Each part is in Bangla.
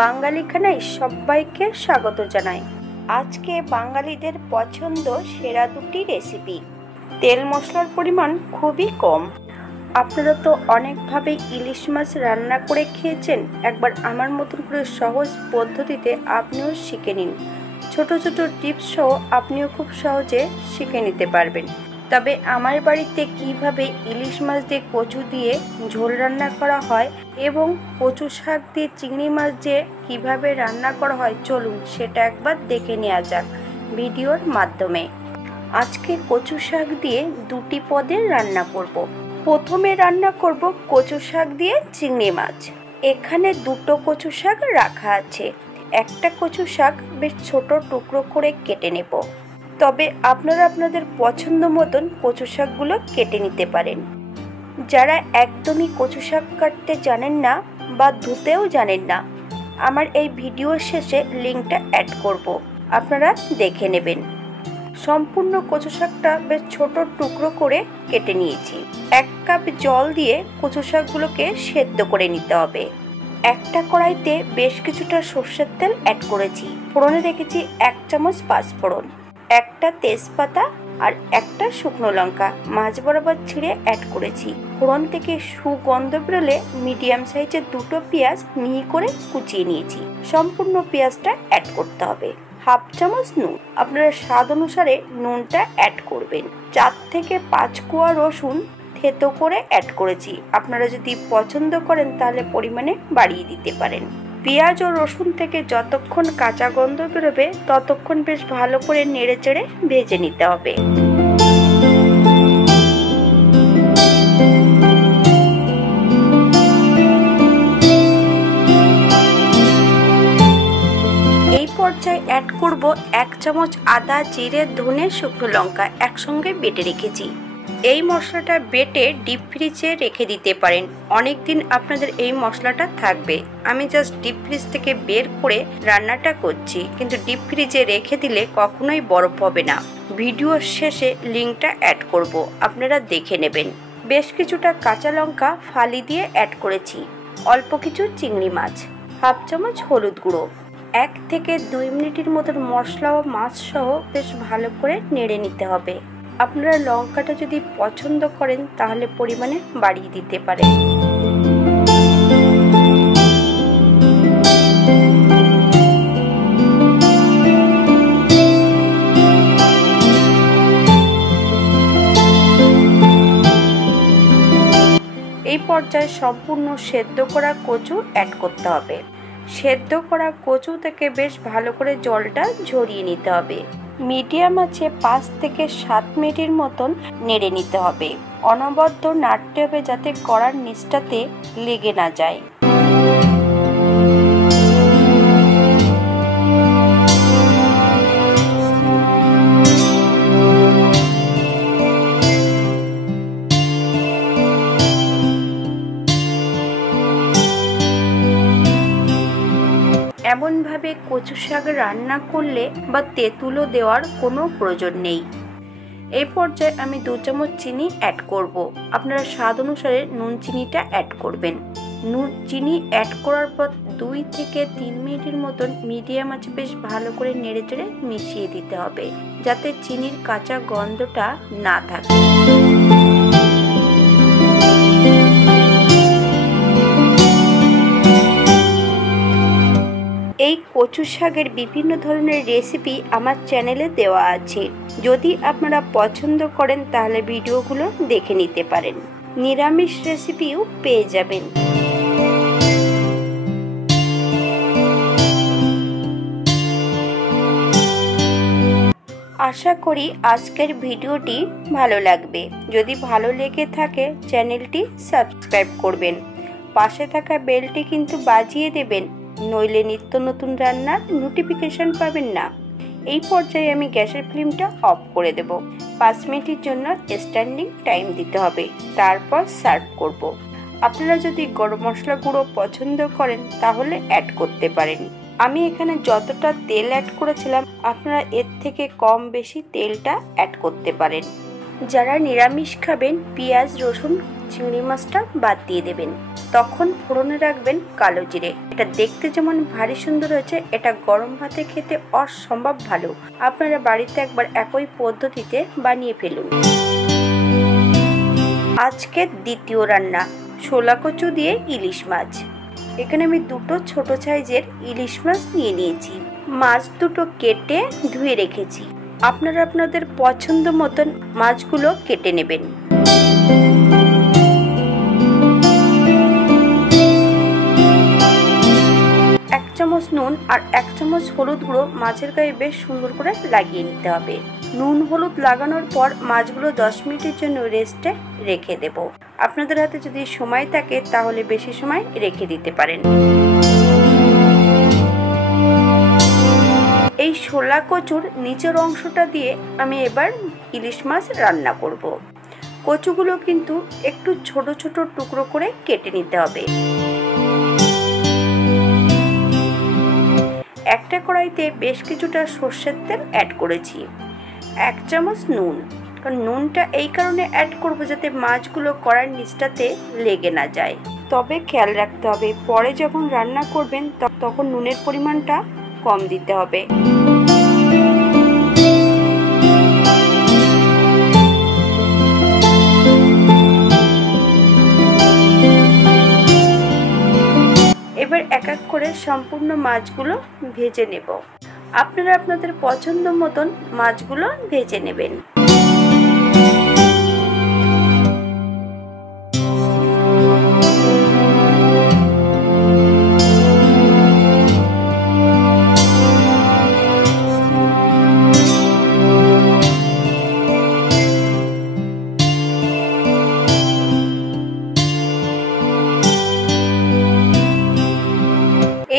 বাঙালি খানায় সবাইকে স্বাগত জানাই। আজকে বাঙালিদের পছন্দ সেরা দুটি রেসিপি। তেল মশলার পরিমাণ খুবই কম। আপনারা তো অনেকভাবে ইলিশ মাছ রান্না করে খেয়েছেন, একবার আমার মতন করে সহজ পদ্ধতিতে আপনিও শিখে নিন। ছোট ছোট টিপস সহ আপনিও খুব সহজে শিখে নিতে পারবেন। তবে আমার বাড়িতে কিভাবে ইলিশ মাছ দিয়ে কচু দিয়ে ঝোল রান্না করা হয় এবং কচু শাক দিয়ে চিংড়ি মাছ দিয়ে কিভাবে রান্না করা হয়, চলুন সেটা একবার দেখে নেওয়া যাক ভিডিওর মাধ্যমে। আজকে কচু শাক দিয়ে দুটি পদের রান্না করব। প্রথমে রান্না করব কচু শাক দিয়ে চিংড়ি মাছ। এখানে দুটো কচু শাক রাখা আছে। একটা কচু শাক বেশ ছোট টুকরো করে কেটে নেব। তবে আপনারা আপনাদের পছন্দ মতন কচু শাকগুলো কেটে নিতে পারেন। যারা একদমই কচু শাক কাটতে জানেন না বা ধুতেও জানেন না, আমার এই ভিডিওর শেষে লিঙ্কটা অ্যাড করব, আপনারা দেখে নেবেন। সম্পূর্ণ কচু শাকটা বেশ ছোট টুকরো করে কেটে নিয়েছি। 1 কাপ জল দিয়ে কচু শাকগুলোকে সেদ্ধ করে নিতে হবে। একটা কড়াইতে বেশ কিছুটা সর্ষের তেল অ্যাড করেছি। ফোড়নে রেখেছি 1 চামচ পাঁচফোড়ন, একটা তেজপাতা আর একটা শুকনো লঙ্কা মাঝ বরাবর ছিঁড়ে অ্যাড করেছি। ফোড়ন থেকে সুগন্ধ বেরোলে মিডিয়াম সাইজের দুটো পেঁয়াজ মিহি করে কুচিয়ে নিয়েছি। সম্পূর্ণ পেঁয়াজটা অ্যাড করতে হবে। 1/2 চামচ নুন, আপনারা স্বাদ অনুসারে নুনটা অ্যাড করবেন। 4 থেকে 5 কোয়া রসুন থেতো করে অ্যাড করেছি। আপনারা যদি পছন্দ করেন তাহলে পরিমাণে বাড়িয়ে দিতে পারেন। পেঁয়াজ ও রসুন থেকে যতক্ষণ কাঁচা গন্ধ বেরোবে ততক্ষণ বেশ ভালো করে নেড়ে চেড়ে ভেজে নিতে হবে। এই পর্যায়ে অ্যাড করব 1 চামচ আদা, জিরে, ধনে, শুকনো লঙ্কা একসঙ্গে বেটে রেখেছি। এই মশলাটা বেটে ডিপ ফ্রিজে রেখে দিতে পারেন, অনেক দিন আপনাদের এই মশলাটা থাকবে। আমি জাস্ট ডিপ ফ্রিজ থেকে বের করে রান্নাটা করছি, কিন্তু ডিপ ফ্রিজে রেখে দিলে কখনোই বরফ হবে না। ভিডিওর শেষে লিঙ্কটা অ্যাড করব, আপনারা দেখে নেবেন। বেশ কিছুটা কাঁচা লঙ্কা ফালি দিয়ে অ্যাড করেছি। অল্প কিছু চিংড়ি মাছ, 1/2 চামচ হলুদ গুঁড়ো। 1 থেকে 2 মিনিটের মতন মশলা ও মাছ সহ বেশ ভালো করে নেড়ে নিতে হবে। আপনারা লঙ্কাটা যদি পছন্দ করেন তাহলে পরিমাণে বাড়িয়ে দিতে পারেন। এই পর্যায়ে সম্পূর্ণ সেদ্ধ করা কচু অ্যাড করতে হবে। সেদ্ধ করা কচু থেকে বেশ ভালো করে জলটা ঝরিয়ে নিতে হবে। মিডিয়াম আছে 5 থেকে 7 মিনিটের মতন নেড়ে নিতে হবে। অনবদ্য নাড়তে হবে যাতে কড়ার নিচটাতে লেগে না যায়। এমনভাবে কচু শাক রান্না করলে বা তেঁতুলও দেওয়ার কোনো প্রয়োজন নেই। এই পর্যায়ে আমি 2 চামচ চিনি অ্যাড করব। আপনারা স্বাদ অনুসারে নুন চিনিটা অ্যাড করবেন। নুন চিনি অ্যাড করার পর 2 থেকে 3 মিনিটের মতন মিডিয়াম আঁচে বেশ ভালো করে নেড়ে চেড়ে মিশিয়ে দিতে হবে, যাতে চিনির কাঁচা গন্ধটা না থাকে। এই কচু শাকের বিভিন্ন ধরনের রেসিপি আমার চ্যানেলে দেওয়া আছে, যদি আপনারা পছন্দ করেন তাহলে ভিডিওগুলো দেখে নিতে পারেন। নিরামিষ রেসিপিও পেয়ে যাবেন। আশা করি আজকের ভিডিওটি ভালো লাগবে। যদি ভালো লেগে থাকে চ্যানেলটি সাবস্ক্রাইব করবেন, পাশে থাকা বেলটি কিন্তু বাজিয়ে দেবেন, নইলে নিত্য নতুন রান্নার নোটিফিকেশন পাবেন না। এই পর্যায়ে আমি গ্যাসের ফ্লেমটা অফ করে দেব। 5 মিনিটের জন্য স্ট্যান্ডিং টাইম দিতে হবে, তারপর সার্ভ করব। আপনারা যদি গরম মশলা গুঁড়ো পছন্দ করেন তাহলে অ্যাড করতে পারেন। আমি এখানে যতটা তেল অ্যাড করেছিলাম আপনারা এর থেকে কম বেশি তেলটা অ্যাড করতে পারেন। যারা নিরামিষ খাবেন পেঁয়াজ, রসুন, চিংড়ি মাছটা বাদ দিয়ে দেবেন। তখন ফোড়নে রাখবেন কালো জিরে। এটা দেখতে যেমন ভারী সুন্দর হয়েছে, এটা গরম ভাতে খেতে অসম্ভব ভালো। আপনারা বাড়িতে একবার একই পদ্ধতিতে বানিয়ে ফেলুন। আজকের দ্বিতীয় রান্না শোলা কচু দিয়ে ইলিশ মাছ। এখানে আমি দুটো ছোট সাইজের ইলিশ মাছ নিয়ে নিয়েছি। মাছ দুটো কেটে ধুয়ে রেখেছি। আপনারা আপনাদের পছন্দ মতন মাছগুলো কেটে নেবেন। এক চামচ নুন আর 1 চামচ হলুদ গুঁড়ো মাছের গায়ে বেশ সুন্দর করে লাগিয়ে নিতে হবে। নুন হলুদ লাগানোর পর মাছগুলো 10 মিনিটের জন্য রেস্টে রেখে দেব। আপনাদের হাতে যদি সময় থাকে তাহলে বেশি সময় রেখে দিতে পারেন। এই শোলা কচুর নিচের অংশটা দিয়ে আমি এবার ইলিশ মাছ রান্না করব। কচুগুলো কিন্তু একটু ছোট ছোট টুকরো করে কেটে নিতে হবে। একটা কড়াইতে বেশ কিছুটা সর্ষের তেল অ্যাড করেছি। 1 চামচ নুন, কারণ নুনটা এই কারণে অ্যাড করব যাতে মাছগুলো কড়াইয়ের নিচটাতে লেগে না যায়। তবে খেয়াল রাখতে হবে পরে যখন রান্না করবেন তখন নুনের পরিমাণটা কম দিতে হবে। এবার এক এক করে সম্পূর্ণ মাছগুলো ভেজে নেব। আপনারা আপনাদের পছন্দ মতন মাছগুলো ভেজে নেবেন।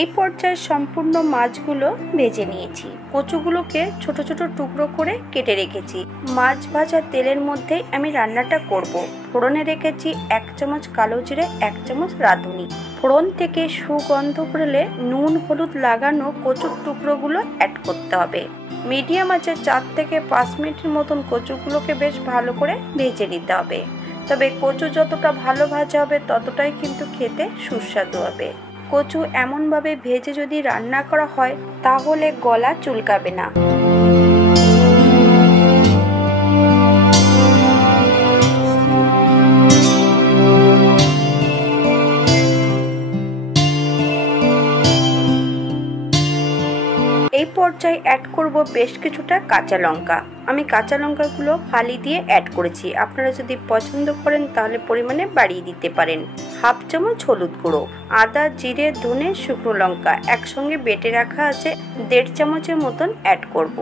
এই পর্যায়ে সম্পূর্ণ মাছগুলো ভেজে নিয়েছি। কচুগুলোকে ছোট ছোট টুকরো করে কেটে রেখেছি। মাছ ভাজা তেলের মধ্যেই আমি রান্নাটা করব। ফোড়নে রেখেছি 1 চামচ কালো জিরে, 1 চামচ রাঁধুনি। ফোড়ন থেকে সুগন্ধ বেরোলে নুন হলুদ লাগানো কচুর টুকরোগুলো অ্যাড করতে হবে। মিডিয়াম আঁচে 4 থেকে 5 মিনিটের মতন কচুগুলোকে বেশ ভালো করে ভেজে নিতে হবে। তবে কচু যতটা ভালো ভাজা হবে ততটাই কিন্তু খেতে সুস্বাদু হবে। কচু এমনভাবে ভেজে যদি রান্না করা হয় তাহলে গলা চুলকাবে না। এই পর্যায়ে অ্যাড করব বেশ কিছুটা কাঁচা লঙ্কা। আমি কাঁচা লঙ্কাগুলো ফালি দিয়ে অ্যাড করেছি। আপনারা যদি পছন্দ করেন তাহলে পরিমাণে বাড়িয়ে দিতে পারেন। 1/2 চামচ হলুদ গুঁড়ো, আদা জিরে ধনে শুকনো লঙ্কা একসঙ্গে বেটে রাখা আছে 1.5 চামচের মতন অ্যাড করব।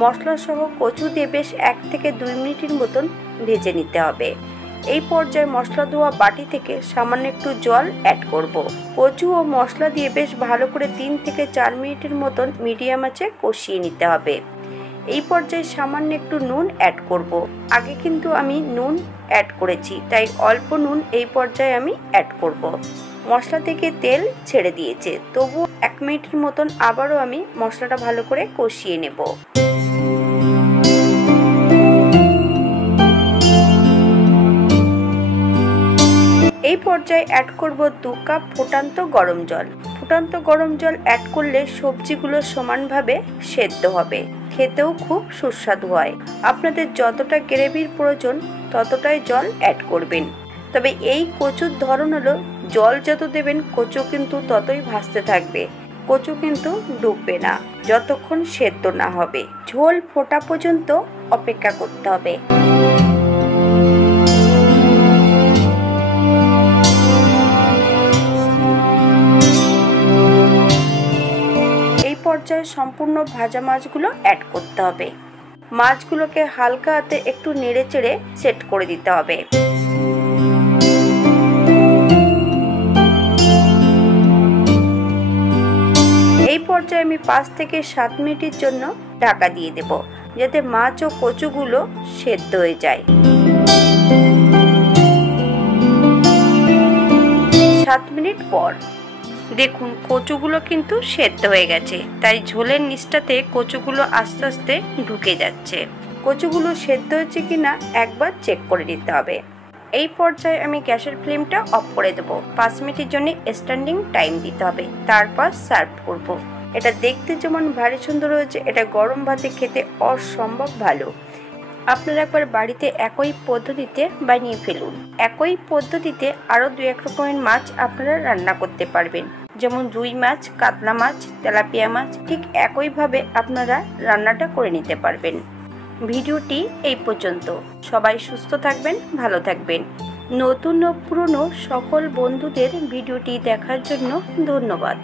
মশলা সহ কচু দিয়ে বেশ 1 থেকে 2 মিনিটের মতন ভেজে নিতে হবে। এই পর্যায়ে মশলা ধোয়া বাটি থেকে সামান্য একটু জল অ্যাড করব। কচু ও মশলা দিয়ে বেশ ভালো করে 3 থেকে 4 মিনিটের মতন মিডিয়াম আঁচে কষিয়ে নিতে হবে। এই পর্যায়ে সামান্য একটু নুন অ্যাড করব। আগে কিন্তু আমি নুন অ্যাড করেছি, তাই অল্প নুন এই পর্যায়ে আমি অ্যাড করব। মশলা থেকে তেল ছেড়ে দিয়েছে, তবু 1 মিনিটের মতন আবারও আমি মশলাটা ভালো করে কষিয়ে নেব। এই পর্যায়ে অ্যাড করব 2 কাপ ফুটান্ত গরম জল। ফুটান্ত গরম জল অ্যাড করলে সবজিগুলো সমানভাবে সেদ্ধ হবে, খেতেও খুব সুস্বাদু হয়। আপনাদের যতটা গ্রেভির প্রয়োজন ততটাই জল অ্যাড করবেন। তবে এই কচুর ধরন হলো জল যত দেবেন কচু কিন্তু ততই ভাসতে থাকবে, কচু কিন্তু ডুববে না যতক্ষণ সেদ্ধ না হবে। ঝোল ফোটা পর্যন্ত অপেক্ষা করতে হবে। পর্যায়ে সম্পূর্ণ ভাজা মাছগুলো অ্যাড করতে হবে। মাছগুলোকে হালকা হাতে একটু নেড়ে চেড়ে সেট করে দিতে হবে। এই পর্যায়ে আমি 5 থেকে 7 মিনিটের জন্য ঢাকা দিয়ে দেব, যাতে মাছ ও কচুগুলো সেদ্ধ হয়ে যায়। 7 মিনিট পর দেখুন কচুগুলো কিন্তু সেদ্ধ হয়ে গেছে, তাই ঝোলের নিচটাতে কচুগুলো আস্তে আস্তে ঢুকে যাচ্ছে। কচুগুলো সেদ্ধ হয়েছে কিনা একবার চেক করে নিতে হবে। এই পর্যায়ে আমি গ্যাসের ফ্লেমটা অফ করে দেবো। 5 মিনিটের জন্য স্ট্যান্ডিং টাইম দিতে হবে, তারপর সার্ভ করব। এটা দেখতে যেমন ভারী সুন্দর হয়েছে, এটা গরম ভাতে খেতে অসম্ভব ভালো। আপনারা একবার বাড়িতে একই পদ্ধতিতে বানিয়ে ফেলুন। একই পদ্ধতিতে আরও 2-1 রকমের মাছ আপনারা রান্না করতে পারবেন, যেমন রুই মাছ, কাতলা মাছ, তেলাপিয়া মাছ। ঠিক একইভাবে আপনারা রান্নাটা করে নিতে পারবেন। ভিডিওটি এই পর্যন্ত। সবাই সুস্থ থাকবেন, ভালো থাকবেন। নতুন ও পুরনো সকল বন্ধুদের ভিডিওটি দেখার জন্য ধন্যবাদ।